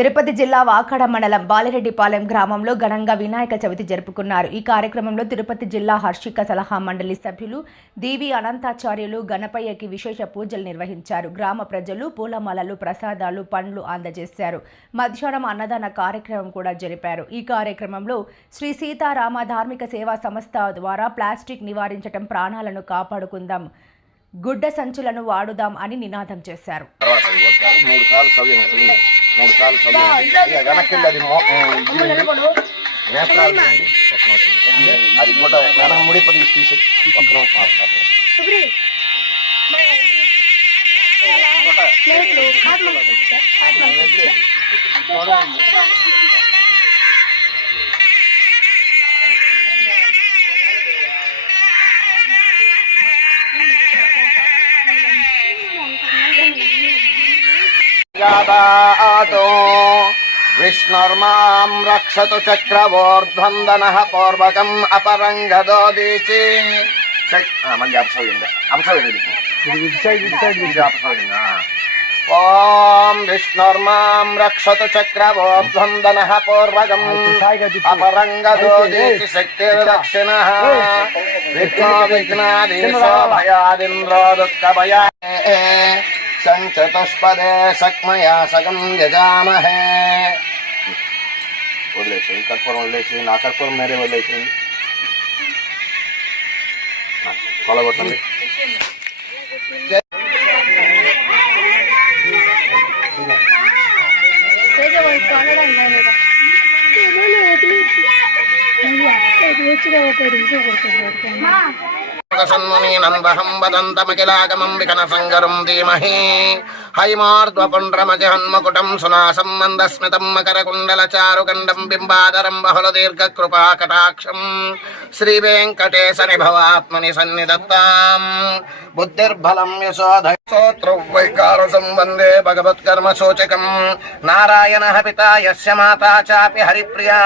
తిరుపతి జిల్లా వాకాడ మండలం బాలిరెడ్డిపాలెం గ్రామంలో ఘనంగా వినాయక చవితి జరుపుకున్నారు. ఈ కార్యక్రమంలో తిరుపతి జిల్లా హర్షిక సలహా మండలి సభ్యులు దీవి అనంతాచార్యులు గణపయ్యకి విశేష పూజలు నిర్వహించారు. గ్రామ ప్రజలు పూలమాలలు ప్రసాదాలు పండ్లు అందజేశారు. మధ్యాహ్నం అన్నదాన కార్యక్రమం కూడా జరిపారు. ఈ కార్యక్రమంలో శ్రీ సీతారామ ధార్మిక సేవా సంస్థ ద్వారా ప్లాస్టిక్ నివారించటం ప్రాణాలను కాపాడుకుందాం గుడ్డ సంచులను వాడుదాం అని నినాదం చేశారు. మూడు సార్లు సవ్యం ఉంది. మూడు సార్లు సవ్యం ఉంది. ఇక వెనక్కి వెళ్ళి అది మో- ఇది ఉంది. నేత్రాలు ఉంది. ఒక నిమిషం. అది కూడా వెనక ముడిపడి తీసి ఒక నిమిషం మాట్లాడు. యాదాతో విష్ణుర్మాం రక్షతు చక్రవోర్ధ్వందనః పూర్వకం అపరంగదోదీచి చక్- ఆ, మళ్ళీ అపసవ్యంగా అపసవ్యంగా ఇది ఇది అపసవ్యంగా ఓం విష్ణుర్మాం రక్షతు చక్రవోర్ధ్వందనః పూర్వకం అపరంగదోదీచి శక్తిర్దక్షిణः విఘ్నో విఘ్నాదీశో భయాదింద్రో దుఃఖభయా సంచతుష్పదే సక్మయా సగం యజామహే వదిలేసి కర్పూరం వదిలేసి నా కర్పూరం మీరే వదిలేసి కొలగొట్టండి సన్మునీనందహం హైమార్ద్వపుండ్రమజహన్మకుటం సునాసం మందస్మితం మకరకుండలచారుకండం బింబాదరం బహుళ దీర్ఘ కృపా కటాక్షం శ్రీ వెంకటేశ నిభవాత్మని సన్నిధత్తాం. బుద్ధిర్బలం యశోధ స్తోత్రవైకార సంబంధే భగవత్కర్మ సూచకం నారాయణ పిత యస్య మాతా చాపి హరిప్రియా.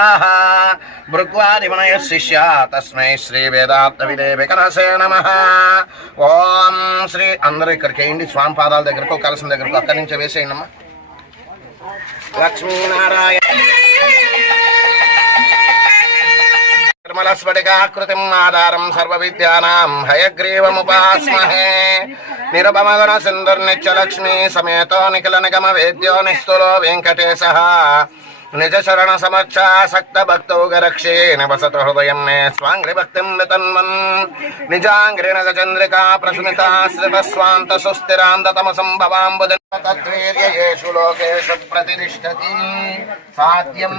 భృగ్వాదిమనయ శిష్యా తస్మై శ్రీ వేదాంత విదే వికరసే నమ. ఓం శ్రీ అందరూ ఇక్కడికి వేయండి. స్వామి పాదాల దగ్గరకు కలిసింది దగ్గరకు అక్కడి నుంచి వేసేయండి అమ్మా లక్ష్మీనారాయణ నిర్మలస్ఫటికాకృతిం ఆధారం సర్వవిద్యానాం హయగ్రీవముపాస్మహే. నిరుపమగణ సింధుర్నిత్యలక్ష్మీ సమేతో నిఖిల నిగమ వేద్యో నిస్తులో వెంకటేశ. निजशरणसमक्षासक्तभक्तौगरक्षेण नसत हृदय मे स्वाङ्घ्रिभक्तिं नितन्वन् स्वांत प्रस्मिता तम तद्वीर्य येषु लोकेशु प्रतिष्ठति। साध्यम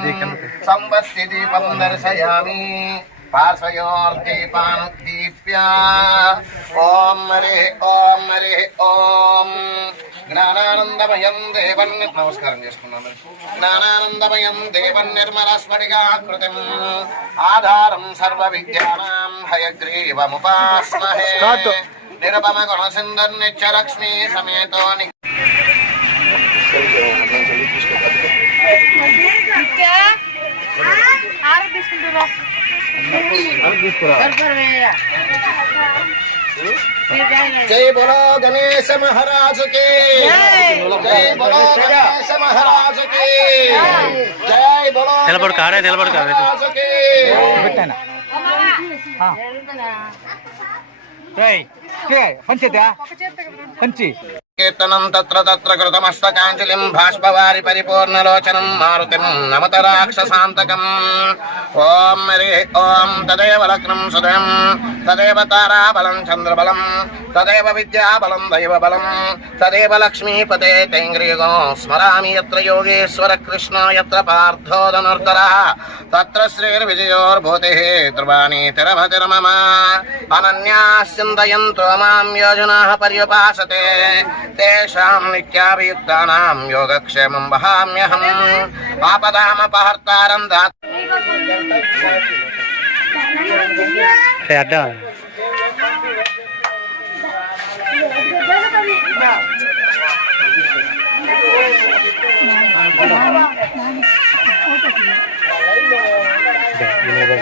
संवत्ति दीपं दर्शयामि। पार्श्वयोर्दीपान् ओम ॐ ओम జ్ఞానానందమయం దేవన్. నమస్కారం చేసుకున్నాం మరి. జ్ఞానానందమయం దేవన్ నిర్మలస్ఫటికాకృతిం ఆధారం సర్వ విద్యానాం హయగ్రీవముపాస్మహే నిరుపమ గుణసింధర్నిత్య లక్ష్మీ సమేతో ని- జై బోలో గణేశ మహారాజు కి. జై. బోలో గణేశ మహారాజు కి. జై బోలో నిలబడు కాడే నిలబడు కాడే మహారాజు కి. పంచి. కీర్తనం తత్ర తత్ర కృతమస్తకాంజలిం భాష్పవారి పరిపూర్ణలోచనం మారుతిం నమత రాక్షసాంతకం ఓం హరి ఓం తదేవ లగ్నం సుదయం తదేవ తారాబలం చంద్రబలం తదేవ విద్యాబలం దైవబలం తదేవ లక్ష్మీపతే తైంగ్రియగో స్మరామి యత్ర యోగేశ్వర కృష్ణ యత్ర పార్థోధనుర్ధర తత్ర శ్రీర్విజయోర్భూతి ధ్రువాణి తిరమతిరమమ అనన్యాశ్చిందయంతో మాం యోజనా పర్యుపాసతే. తేషాం నిత్యాభియుక్తానాం యోగక్షేమం వహామ్యహం ఆపదామపహర్తారం దాత అడ్డా. ఇదిగో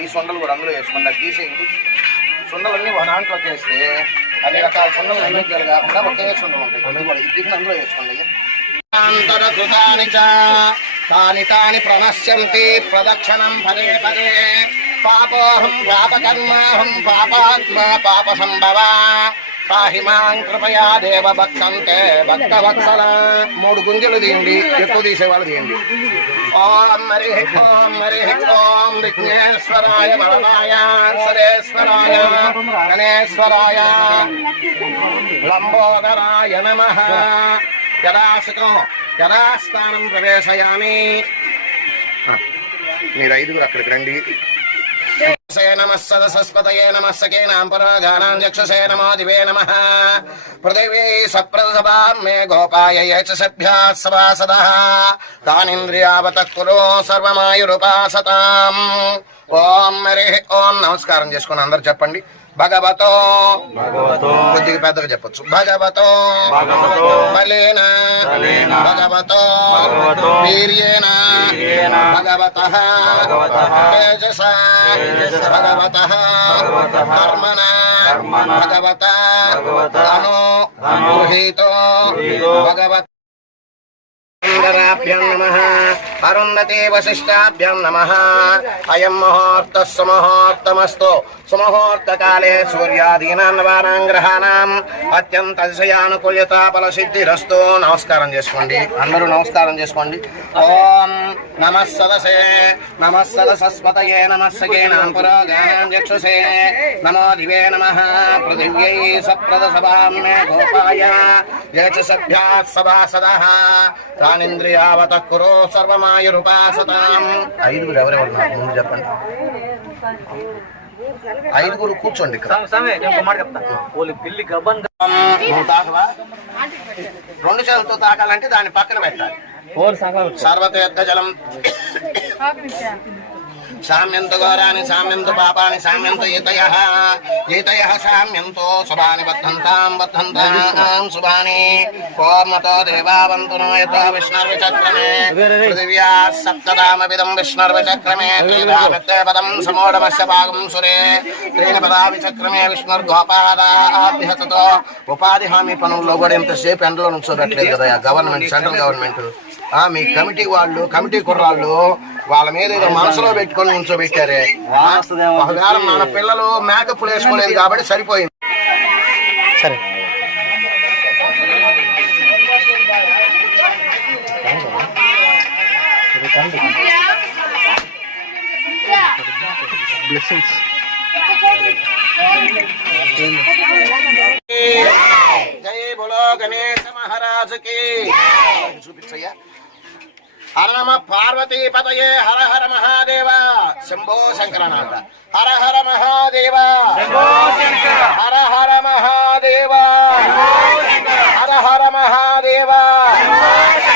ఈ సొండలు కూడా అందులో వేసుకోండి తీసేయండి సొండలన్నీ ఒక దాంట్లోకి వేస్తే అన్ని రకాల సొండలు నైవేద్యాలు కాకుండా ఒకే సొండలు ఉంటాయి. అది కూడా ఇది తీసి అందులో వేసుకోండి అంతరకృతాని తాని తాని ప్రణశ్యంతి ప్రదక్షిణం పదే పదే. పాపోహం పాపకర్మాహం పాపాత్మా పాప సంభవా. పాహి మాం కృపయా దేవ భక్తంతే భక్త వత్సల మూడు గుంజలు తీయండి ఎక్కువ తీసేవాళ్ళు తీయండి. ఓం హరి ఓం హరి ఓం విఘ్నేశ్వరాయ వరదాయ సరేశ్వరాయ గణేశ్వరాయ. లంబోదరాయ నమ. యదాసుకం యదాస్థానం ప్రవేశయామి. మీరు ఐదుగురు అక్కడికి రండి. నమ సదసస్పతయే నమ సకేనాం పరాగానాం చక్షుషే నమో దివే నమ పృథివీ సప్రసభాం మే గోపాయ ఏ చ సభ్యా సభాసద తానింద్రియావత కురు సర్వమాయురుపాసతాం ఓం హరి ఓం నమస్కారం చేసుకుని అందరు చెప్పండి భగవతో. కొద్దిగా పెద్దగా చెప్పొచ్చు. భగవతో. భగవతో. బలేన భగవతో. వీర్యేణ భగవతః. తేజస. భగవతః. కర్మణ భగవత. తను గృహీతో. భగవత్ సుందరాభ్యాం నమ. అరుంధతే వశిష్టాభ్యాం నమ. అయం ముహూర్త సుముహూర్తమస్తు. సుముహూర్తకాలే సూర్యాదీనాం నవానాం గ్రహాణం. అత్యంత అతిశయానుకూల్యత ఫలసిద్ధిరస్తు. నమస్కారం చేసుకోండి. అందరూ నమస్కారం చేసుకోండి. ఓం నమ సదసే. నమ సదసస్పతయే నమ సకేనాం పురోగానాం నమో దివే నమ. పృథివ్యై సప్రద సభాం మే గోపాయ. ఏ సభ్యా సభాసద తానింద్రియావత కురో సర్వమాయురుపాసతాం ఐదుగురు ఎవరెవరు నాకు ముందు చెప్పండి. ఐదుగురు కూర్చోండి రెండు చేతులతో తాకాలంటే దాన్ని పక్కన పెట్టాలి. సర్వతీర్థ జలం. సామ్యంతు ఘోరాని సామ్యంతు పాపాని సామ్యంతు ఏతయ ఏతయ సామ్యంతో శుభాని బద్ధంతాం బద్ధంతాం శుభాని. కోమతో దేవావంతు యతో విష్ణుర్విచక్రమే పృథివ్యా సప్తదామవిదం విష్ణుర్విచక్రమే. సమోఢమస్య భాగం సురే. త్రీణ పదా విచక్రమే విష్ణుర్గోపాదాభ్యసతో. ఉపాధి హామీ పనుల్లో కూడా ఇంతసేపు ఎండలో నుంచోబెట్టలేదు కదా గవర్నమెంట్ సెంట్రల్ గవర్నమెంట్. మీ కమిటీ వాళ్ళు కమిటీ కుర్రాళ్ళు వాళ్ళ మీద ఏదో మనసులో పెట్టుకొని ఉంచోబెట్టారే. ఒకవేళ మన పిల్లలు మేకప్ వేసుకోలేదు కాబట్టి సరిపోయింది. సరే. బ్లెస్సింగ్స్ జై బులో గణేశ మహారాజు కి చూపించయ్యా. హర నమ పార్వతీ పతయే హర హర మహాదేవ శంభో శంకరనాథ హర హర మహాదేవ హర హర మహాదేవ హర హర మహాదేవ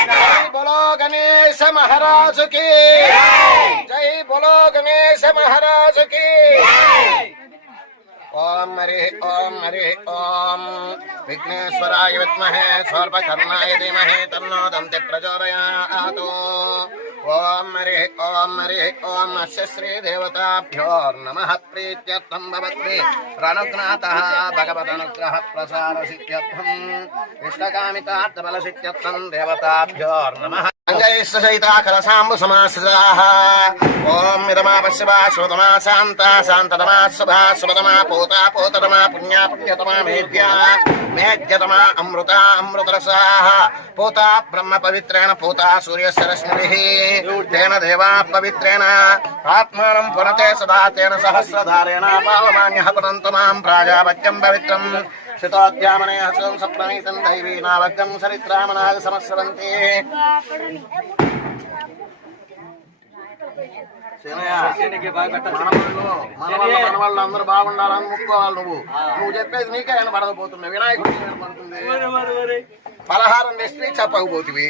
జై బులో గణేశ మహారాజు కి జై బులో గణేశ మహారాజు కి ఓం హరి ఓం హరి ఓం. విఘ్నేశ్వరాయ విద్మహే సర్వకర్ణాయ ధీమహే తన్నో దంతి ప్రచోదయాతు ఓం హరి ఓం హరి ఓం. అస్య శ్రీ దేవతాభ్యో నమ ప్రీత్యర్థం భవత్మి రణుఘ్నాత భగవదనుగ్రహ ప్రసార సిద్ధ్యర్థం. ఇష్టకామితార్థబల సిద్ధ్యర్థం దేవతాభ్యో నమ అంగైశ్వసైతాకర సాంబు సమాశ్రితాః ఓం మిదమా పశ్యవా శుభతమా శాంత శాంతతమా శుభా శుభతమా పూత పూతతమా పుణ్యా పుణ్యతమా మేధ్యా మేధ్యతమా అమృత అమృతరసాః పూత బ్రహ్మ పవిత్రేణ పూత సూర్యస్య తేన దేవా పవిత్రేణ ఆత్మానం పునతే సదా తేన సహస్రధారేణ పావమాన్యః పునంతు మాం ప్రాజాపత్యం పవిత్రం శితోద్యామనే హసం సప్రణీతం దైవీ నావగ్గం సరిత్రామనాగ సమస్రవంతే మనవాళ్ళు మనవాళ్ళు అందరూ బాగుండాలని ముక్కోవాలి నువ్వు. నువ్వు చెప్పేది నీకే పలహారం తెస్తే చెప్పకపోతివి.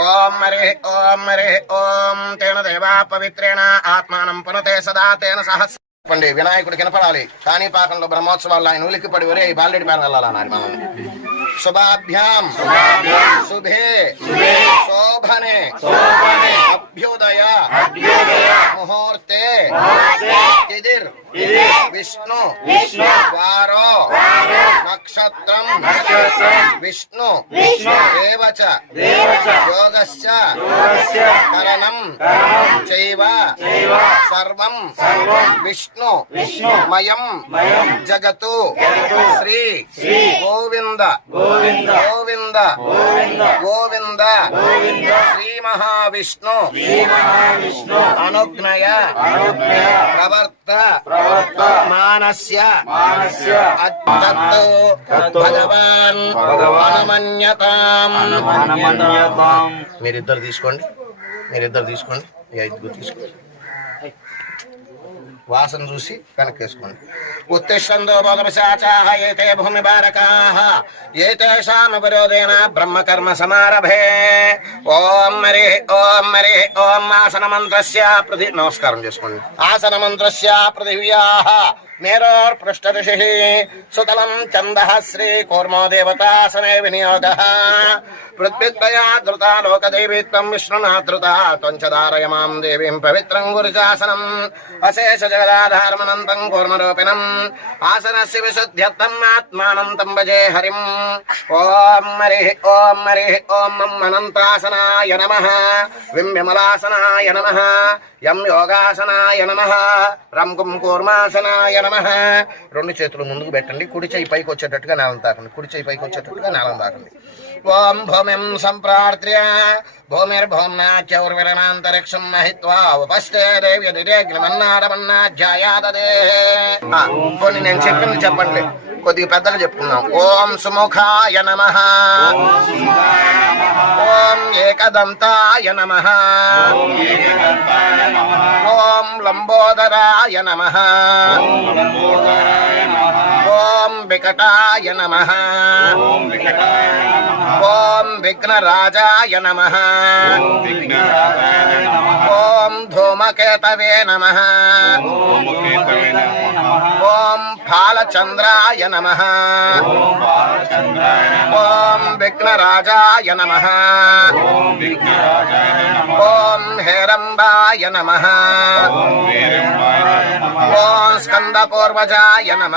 ఓం హరి ఓం హరి ఓం తేన దేవా పవిత్రేణ. ఆత్మానం పునతే సదా తేన సహస్ర చెప్పండి వినాయకుడికి వినపడాలి. కాణిపాకంలో బ్రహ్మోత్సవాల్లో ఆయన ఉలికి పడి ఒరే బాలరెడ్డి పేరు వెళ్ళాలన్నారు మనం. శుభాభ్యాం. శుభే. శోభనే. అభ్యుదయ. ముహూర్తే. తిదిర్ విష్ణు. వారో. నక్షత్రం. విష్ణు. దేవచ. యోగశ్చ. కరణం. చైవ. సర్వం. విష్ణు. మయం. జగతు. శ్రీ. గోవింద. గోవింద. గోవింద. శ్రీ. మహావిష్ణు అనుజ్ఞయ. ప్రవర్త. భగవాన్. అనుమన్యతాం. మీరిద్దరు తీసుకోండి. మీరిద్దరు తీసుకోండి. ఐదుగురు తీసుకోండి. వాసన చూసి వెనక్కేసుకోండి ఉత్తిష్టందో భోగపిశాచాహ ఏతే భూమి బారకాహ ఏతేషాముపరోధేన బ్రహ్మకర్మ సమారభే. ఓం మరి ఓం మరి ఓం ఆసన మంత్రస్య పృథి నమస్కారం చేసుకోండి. ఆసన మంత్రస్య పృథివ్యాహ పృథివ్యాః మేరోర్పృష్టదిశి సుతలం చందః శ్రీ కూర్మో దేవతాసనే వినియోగः పృథ్వీత్వయా ధృతా లోకదేవీత్వం విష్ణునాధృతా త్వంచదారయ మాం దేవీం పవిత్రం గురుజాసనం అశేష జగదాధారమనంతం కూర్మరూపిణం ఆసనస్య విశుద్ధ్యర్థం ఆత్మానం తం భజే హరిం ఓం హరి ఓం హరి ఓం మం అనంతాసనాయ నమః విం విమలాసనాయ నమః యం యోగాసనాయ నమ. రం గుం కూర్మాసనాయ నమ. రెండు చేతులు ముందుకు పెట్టండి. కుడి చేయి పైకి వచ్చేటట్టుగా నేలం తాకండి. కుడి చేయి పైకి వచ్చేటట్టుగా నేలం తాకండి. ఓం భూమిం సంప్రార్థ్య. భూమిర్భూమ్నాఖ్యౌర్విరణాంతరిక్షం మహిత్వా ఉపస్థే దేవ్యదిరేగ్లమన్నాడమన్నాధ్యాయాదే కొన్ని నేను చెప్పింది చెప్పండి. కొద్దిగా పెద్దలు చెప్పుకుందాం. ఓం సుముఖాయ నమ. ఓం ఏకదంతాయ నమ. ఓం లంబోదరాయ నమ. ఓం వికటాయ నమ ఓం విఘ్నరాజాయ నమ ఓం ధూమకేతవే నమ ఓం ఫాలచంద్రాయ నమ ఓం విఘ్నరాజాయ నమ ఓం హేరంబాయ నమ ఓం స్కందపూర్వజాయ నమ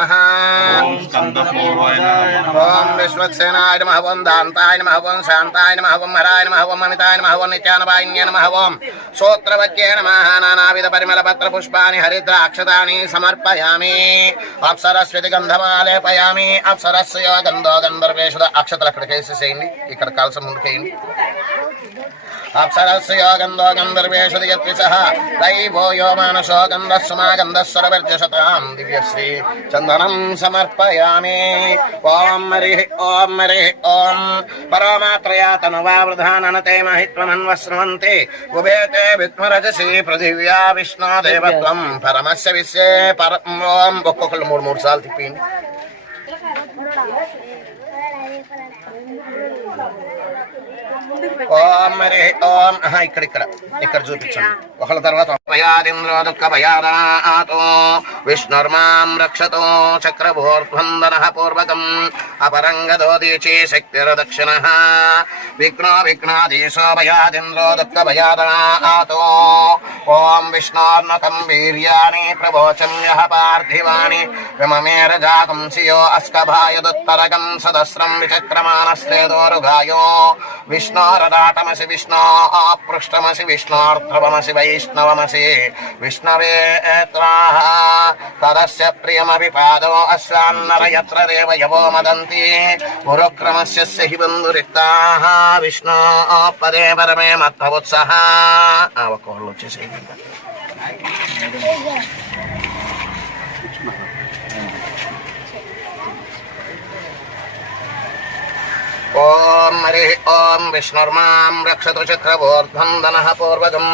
ఓం విశ్వక్సేనాయ నమ. ఓం దాంతాయ నమ. ఓం శాంతాయ నమ. ఓం హరాయ నమ. ఓం అమితాయ నమ. ఓం నిత్యానపాయిన్య నమ. ఓం సూత్రవత్యే నమ. నానావిధ పరిమళ పత్ర పుష్పాని హరిద్ర అక్షతాని సమర్పయామి. అప్సరస్వతి గంధమాలేపయామి. అప్సరస్య గంధో గంధర్వేషుద అక్షతలు అక్కడికి వేసేసేయండి ఇక్కడ కలసం ముందుకేయండి. అప్సరస్య గంధో గంధర్వేషుద యత్విషః దైవో యో మానసో గంధः సుమాగంధస్వరవర్జసతాం దివ్యశ్రీ చందనం సమర్పయామి ఓం మరి ఓం మరి ఓం పరమాత్రయా తనువావృధాననతే మహిత్వమన్వస్నువంతి ఉభేతే విద్మరజసి పృథివ్యా విష్ణు దేవత్వం పరమస్య విశ్వే పరం ఓం ఒక్కొక్కళ్ళు మూడు మూడు సార్లు తిప్పింది ఓం హరి ఓం ఆహా, ఇక్కడ ఇక్కడ ఇక్కడ చూపించండి ఒకళ్ళ తర్వాత భయాదింద్రో దుఃఖ భయాదాతో విష్ణుర్మాం రక్షతో చక్రభూర్ధ్వందన పూర్వకం అపరంగదో దీచే శక్తిరదక్షిణ విఘ్నో విఘ్నాదీశో భయాదింద్రో దుఃఖ భయాదాతో ఓం విష్ణోర్నకం వీర్యాణి ప్రవోచం యః పార్థివాణి విమమేర జాతం శియో అస్కభాయదుత్తరకం సదస్రం విచక్రమాణస్త్రేదోరుగాయో విష్ణారదాటమసి విష్ణా పృష్టమసి విష్ణోర్ధ్రువమసి వైష్ణవమసి. విష్ణవే తదస్య ప్రియమపి పాదో అశ్వాన్నర యత్ర దేవ యవో మదంతి. గురుక్రమస్య హి బంధురిక్తాః విష్ణు పదే పరమే మత్వత్సహ. ఒక్కళ్ళు వచ్చేసి ఓం హరి ఓం విష్ణుర్మాం రక్షతు చక్రవోర్ధ్వం దనః పూర్వకం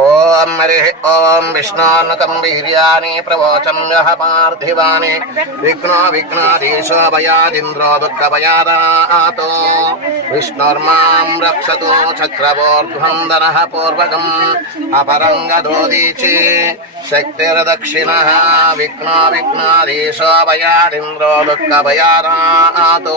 ఓం హరి ఓం విష్ణోన్నతం వీర్యాణి ప్రవోచం యహ పార్థివాని విఘ్నో విఘ్నాధీశో భయాదింద్రో దుఃఖభయాదాతో విష్ణుర్మాం రక్షతు చక్రవోర్ధ్వం దరః పూర్వకం అపరంగదోదీచి శక్తిర్దక్షిణ విఘ్నో విఘ్నాధీశో భయాదింద్రో దుఃఖభయాదాతో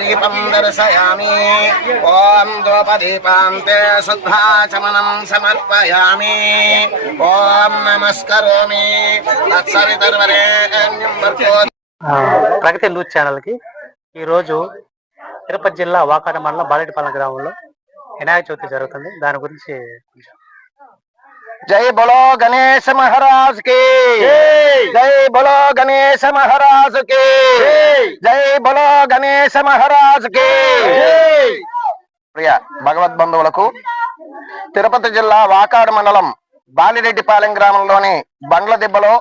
దీపం దర్శయామి ఓం ద్రౌపదీపాంతే శుద్ధాచమనం సమర్పయామి ఓం నమస్కరోమి ప్రగతి న్యూస్ ఛానల్కి ఈరోజు తిరుపతి జిల్లా వాకాడ మండలం బాలెటిపాలెం గ్రామంలో వినాయక చవితి జరుగుతుంది. దాని గురించి కొంచెం జై బలో గణేశ మహారాజ్కి. జై. బలో గణేశ మహారాజ్కి. జై. బలో గణేశ మహారాజ్కి. ప్రియ భగవద్ బంధువులకు తిరుపతి జిల్లా వాకాడు మండలం బాలిరెడ్డిపాలెం గ్రామంలోని బండ్ల దిబ్బలో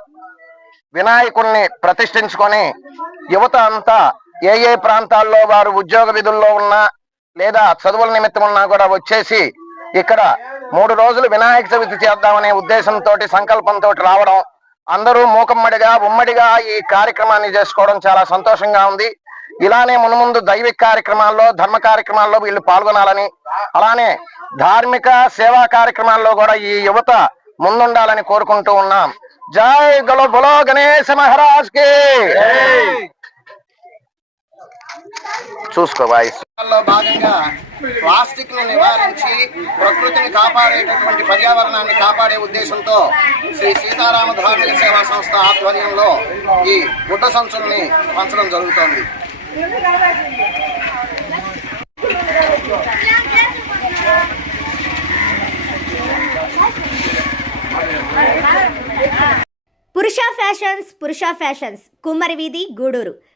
వినాయకుణ్ణి ప్రతిష్ఠించుకొని యువత అంతా ఏ ఏ ప్రాంతాల్లో వారు ఉద్యోగ విధుల్లో ఉన్నా లేదా చదువుల నిమిత్తం ఉన్నా కూడా వచ్చేసి ఇక్కడ మూడు రోజులు వినాయక చవితి చేద్దామనే ఉద్దేశంతో సంకల్పంతో రావడం. అందరూ మూకమ్మడిగా ఉమ్మడిగా ఈ కార్యక్రమాన్ని చేసుకోవడం చాలా సంతోషంగా ఉంది. ఇలానే మునుముందు దైవిక కార్యక్రమాల్లో ధర్మ కార్యక్రమాల్లో వీళ్ళు పాల్గొనాలని అలానే ధార్మిక సేవా కార్యక్రమాల్లో కూడా ఈ యువత ముందుండాలని కోరుకుంటూ ఉన్నాం. జై గలో బులో గణేశ మహారాజ్కి! చూసుకో వాయిస్ భాగంగా ప్లాస్టిక్ను నివారించి ప్రకృతిని కాపాడేటటువంటి పర్యావరణాన్ని కాపాడే ఉద్దేశంతో శ్రీ సీతారామ ధార్మిక సేవా సంస్థ ఆధ్వర్యంలో ఈ గుడ్డ సంచుల్ని పంచడం జరుగుతోంది. పురుష ఫ్యాషన్స్ పురుష ఫ్యాషన్స్ కుమ్మరి వీధి గూడూరు.